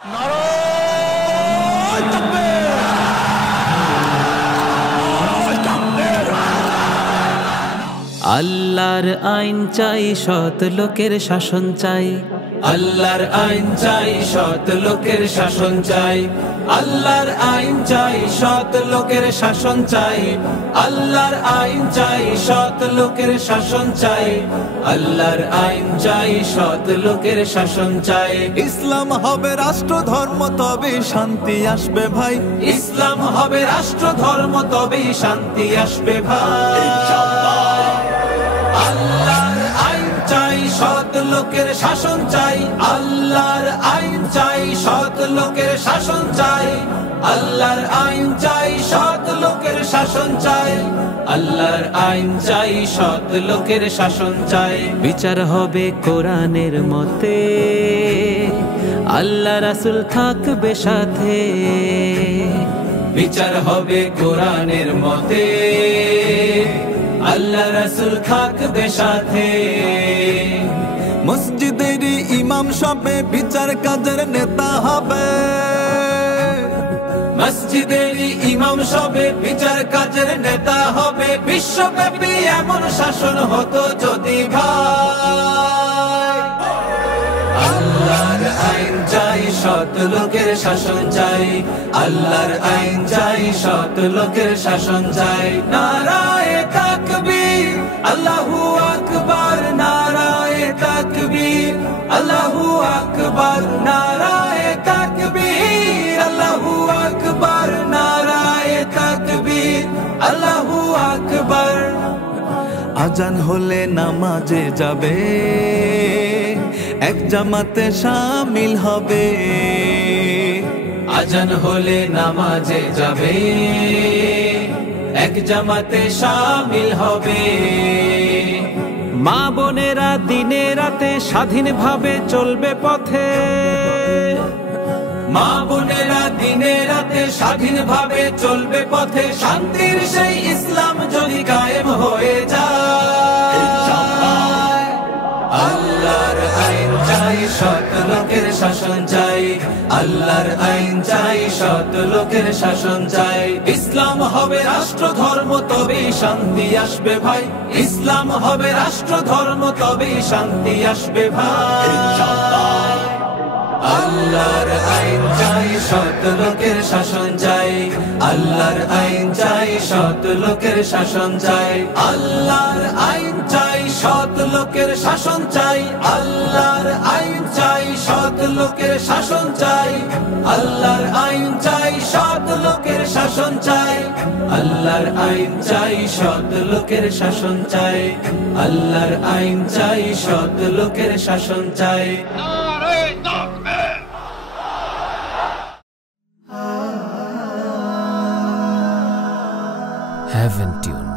নারায়ে তাকবীর! নারায়ে তাকবীর! আল্লাহর আইন চাই, সৎ লোকের শাসন চাই। আল্লাহর আইন চাই, সৎ লোকের শাসন চাই। আল্লাহর আইন চাই, সৎ লোকের শাসন চাই। আল্লাহর আইন চাই, সৎ লোকের শাসন চাই। আল্লাহর আইন চাই, সৎ লোকের শাসন চাই। ইসলাম হবে রাষ্ট্র ধর্ম, তবে শান্তি আসবে ভাই। ইসলাম হবে রাষ্ট্র ধর্ম, তবেই শান্তি আসবে ভাই। আল্লাহর আইন চাই, সৎ লোকের শাসন চাই। আল্লাহর আইন চাই, সৎ লোকের শাসন চাই। আল্লাহর আইন চাই, সৎ লোকের শাসন চাই। আল্লাহর আইন চাই, সৎ লোকের শাসন চাই। বিচার হবে কোরআনের মতে, আল্লাহ রাসূল থাকবে সাথে। বিচার হবে কোরআনের মতে, আল্লাহ রাসূল থাকবে সাথে। মসজিদের ইমাম সবে বিচার কাজের নেতা হবে। মসজিদের ইমাম সবে বিচার কাজের নেতা হবে। বিশ্বব্যাপী এমন শাসন হতো যদি ভাই। আল্লাহর আইন চাই, সৎ লোকের শাসন চাই। আল্লাহর আইন চাই, সৎ লোকের শাসন চাই। নারায়ে তাকবীর, আল্লাহু আকবার। নারায়ে তাকবীর, আল্লাহু আকবার। নারায়ে তাকবীর, আল্লাহু আকবার। নারায়ে তাকবীর, আল্লাহু আকবার। আজান হলে নামাজে যাবে, এক জামাতে শামিল হবে। আজান হলে নামাজে যাবে, এক জামাতে শামিল হবে। মা বোনেরা দিনে রাতে স্বাধীনভাবে চলবে পথে। মা বোনেরা দিনে রাতে স্বাধীনভাবে চলবে পথে। শান্তির সেই ইসলাম যদি কায়েম হয়ে যায়। আল্লাহর আইন চাই, সৎ লোকের শাসন চাই। আল্লাহর আইন চাই, সৎ লোকের শাসন চাই। ইসলাম হবে রাষ্ট্র ধর্ম, তবেই শান্তি আসবে ভাই। ইসলাম হবে রাষ্ট্র ধর্ম, তবেই শান্তি আসবে ভাই। আল্লাহর আইন চাই, সৎ লোকের শাসন চাই। আল্লাহর আইন চাই, সৎ লোকের শাসন চাই। আল্লাহর আইন চাই, সৎ লোকের শাসন চাই। আল্লাহর আইন চাই, সৎ লোকের শাসন চাই। আল্লাহর আইন চাই, সৎ লোকের শাসন চাই। আল্লাহর আইন চাই, সৎ লোকের শাসন চাই। আল্লাহর আইন চাই, সৎ লোকের শাসন চাই। Haven't you